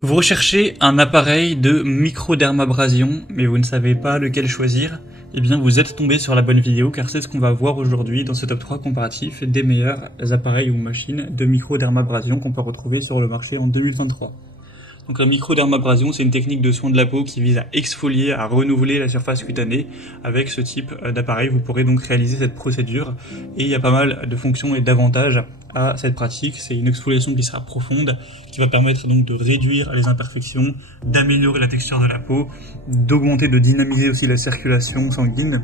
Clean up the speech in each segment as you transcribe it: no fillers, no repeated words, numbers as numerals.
Vous recherchez un appareil de microdermabrasion, mais vous ne savez pas lequel choisir? Eh bien, vous êtes tombé sur la bonne vidéo, car c'est ce qu'on va voir aujourd'hui dans ce top 3 comparatif des meilleurs appareils ou machines de microdermabrasion qu'on peut retrouver sur le marché en 2023. Donc la microdermabrasion, c'est une technique de soin de la peau qui vise à exfolier, à renouveler la surface cutanée. Avec ce type d'appareil, vous pourrez donc réaliser cette procédure, et il y a pas mal de fonctions et d'avantages à cette pratique. C'est une exfoliation qui sera profonde, qui va permettre donc de réduire les imperfections, d'améliorer la texture de la peau, d'augmenter, de dynamiser aussi la circulation sanguine,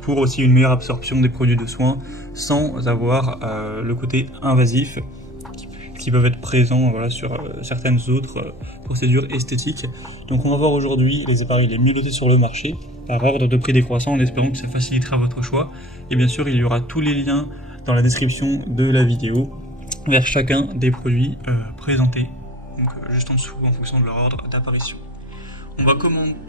pour aussi une meilleure absorption des produits de soins, sans avoir le côté invasif qui peuvent être présents sur certaines autres procédures esthétiques. Donc on va voir aujourd'hui les appareils les mieux notés sur le marché, par ordre de prix décroissant, en espérant que ça facilitera votre choix. Et bien sûr, il y aura tous les liens dans la description de la vidéo vers chacun des produits présentés, donc juste en dessous en fonction de leur ordre d'apparition. On va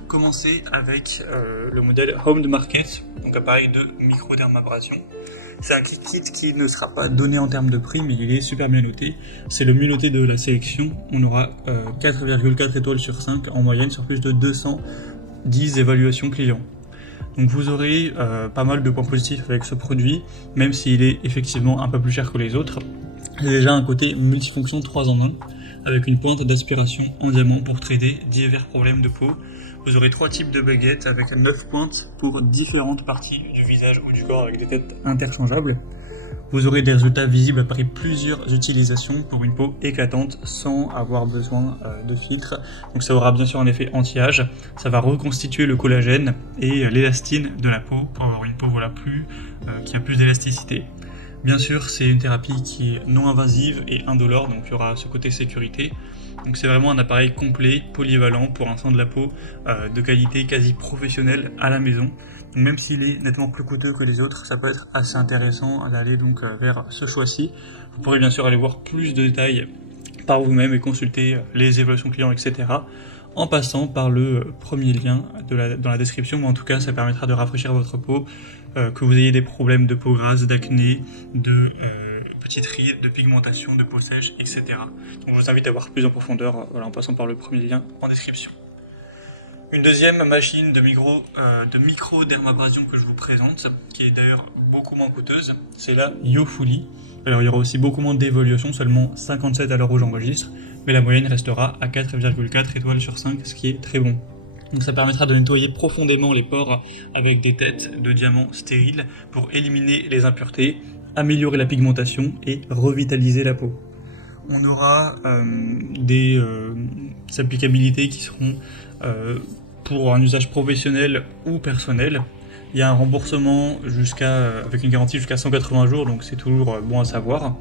commencer avec le modèle Home Market, donc appareil de microdermabrasion. C'est un kit qui ne sera pas donné en termes de prix, mais il est super bien noté. C'est le mieux noté de la sélection. On aura 4,4 étoiles sur 5 en moyenne sur plus de 210 évaluations clients. Donc vous aurez pas mal de points positifs avec ce produit, même s'il est effectivement un peu plus cher que les autres. Il y a déjà un côté multifonction 3 en 1, avec une pointe d'aspiration en diamant pour traiter divers problèmes de peau. Vous aurez 3 types de baguettes avec 9 pointes pour différentes parties du visage ou du corps avec des têtes interchangeables. Vous aurez des résultats visibles après plusieurs utilisations pour une peau éclatante sans avoir besoin de filtre. Donc ça aura bien sûr un effet anti-âge, ça va reconstituer le collagène et l'élastine de la peau pour avoir une peau qui a plus d'élasticité. Bien sûr, c'est une thérapie qui est non invasive et indolore, donc il y aura ce côté sécurité. Donc c'est vraiment un appareil complet, polyvalent pour un soin de la peau de qualité quasi professionnelle à la maison. Donc même s'il est nettement plus coûteux que les autres, ça peut être assez intéressant d'aller donc vers ce choix-ci. Vous pourrez bien sûr aller voir plus de détails par vous-même et consulter les évaluations clients, etc. en passant par le premier lien dans la description, mais en tout cas ça permettra de rafraîchir votre peau, que vous ayez des problèmes de peau grasse, d'acné, de petites rides, de pigmentation, de peau sèche, etc. Donc je vous invite à voir plus en profondeur en passant par le premier lien en description. Une deuxième machine de microdermabrasion que je vous présente, qui est d'ailleurs beaucoup moins coûteuse, c'est la YoFully. Alors il y aura aussi beaucoup moins d'évaluations, seulement 57 à l'heure où j'enregistre, mais la moyenne restera à 4,4 étoiles sur 5, ce qui est très bon. Donc ça permettra de nettoyer profondément les pores avec des têtes de diamants stériles pour éliminer les impuretés, améliorer la pigmentation et revitaliser la peau. On aura des applicabilités qui seront pour un usage professionnel ou personnel. Il y a un remboursement avec une garantie jusqu'à 180 jours, donc c'est toujours bon à savoir.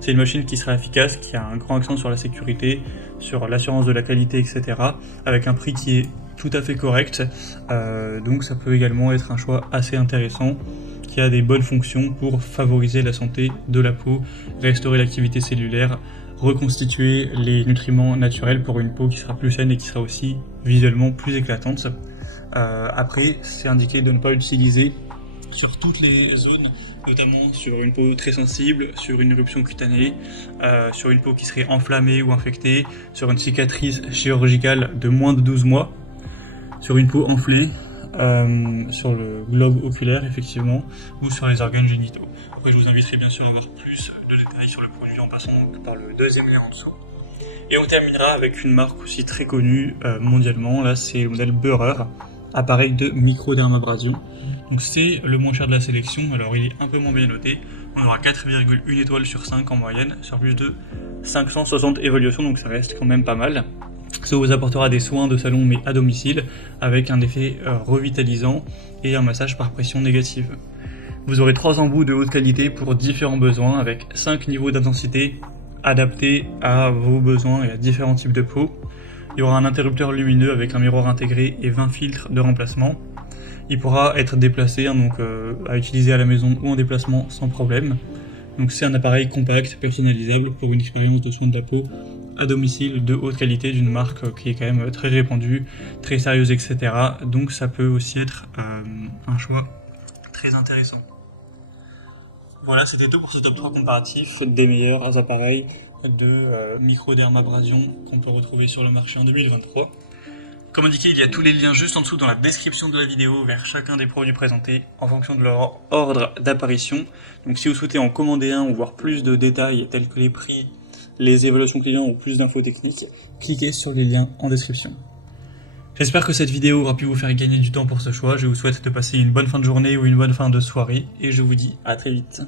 C'est une machine qui sera efficace, qui a un grand accent sur la sécurité, sur l'assurance de la qualité, etc. avec un prix qui est tout à fait correct. Donc ça peut également être un choix assez intéressant, qui a des bonnes fonctions pour favoriser la santé de la peau, restaurer l'activité cellulaire, reconstituer les nutriments naturels pour une peau qui sera plus saine et qui sera aussi visuellement plus éclatante. Après, c'est indiqué de ne pas l'utiliser sur toutes les zones, notamment sur une peau très sensible, sur une éruption cutanée, sur une peau qui serait enflammée ou infectée, sur une cicatrice chirurgicale de moins de 12 mois, sur une peau enflée, sur le globe oculaire effectivement, ou sur les organes génitaux. Après je vous inviterai bien sûr à voir plus de détails sur le produit en passant par le deuxième lien en dessous. Et on terminera avec une marque aussi très connue mondialement, là c'est le modèle Beurer, appareil de microdermabrasion. Donc c'est le moins cher de la sélection, alors il est un peu moins bien noté, on aura 4,1 étoiles sur 5 en moyenne, sur plus de 560 évaluations, donc ça reste quand même pas mal. Ça vous apportera des soins de salon mais à domicile, avec un effet revitalisant et un massage par pression négative. Vous aurez 3 embouts de haute qualité pour différents besoins, avec 5 niveaux d'intensité adaptés à vos besoins et à différents types de peau. Il y aura un interrupteur lumineux avec un miroir intégré et 20 filtres de remplacement. Il pourra être déplacé, à utiliser à la maison ou en déplacement sans problème. Donc c'est un appareil compact, personnalisable pour une expérience de soin de la peau à domicile de haute qualité d'une marque qui est quand même très répandue, très sérieuse, etc. Donc ça peut aussi être un choix très intéressant. Voilà, c'était tout pour ce top 3 comparatif des meilleurs appareils de microdermabrasion qu'on peut retrouver sur le marché en 2023. Comme indiqué, il y a tous les liens juste en dessous dans la description de la vidéo vers chacun des produits présentés en fonction de leur ordre d'apparition. Donc si vous souhaitez en commander un ou voir plus de détails tels que les prix, les évaluations clients ou plus d'infos techniques, cliquez sur les liens en description. J'espère que cette vidéo aura pu vous faire gagner du temps pour ce choix. Je vous souhaite de passer une bonne fin de journée ou une bonne fin de soirée et je vous dis à très vite.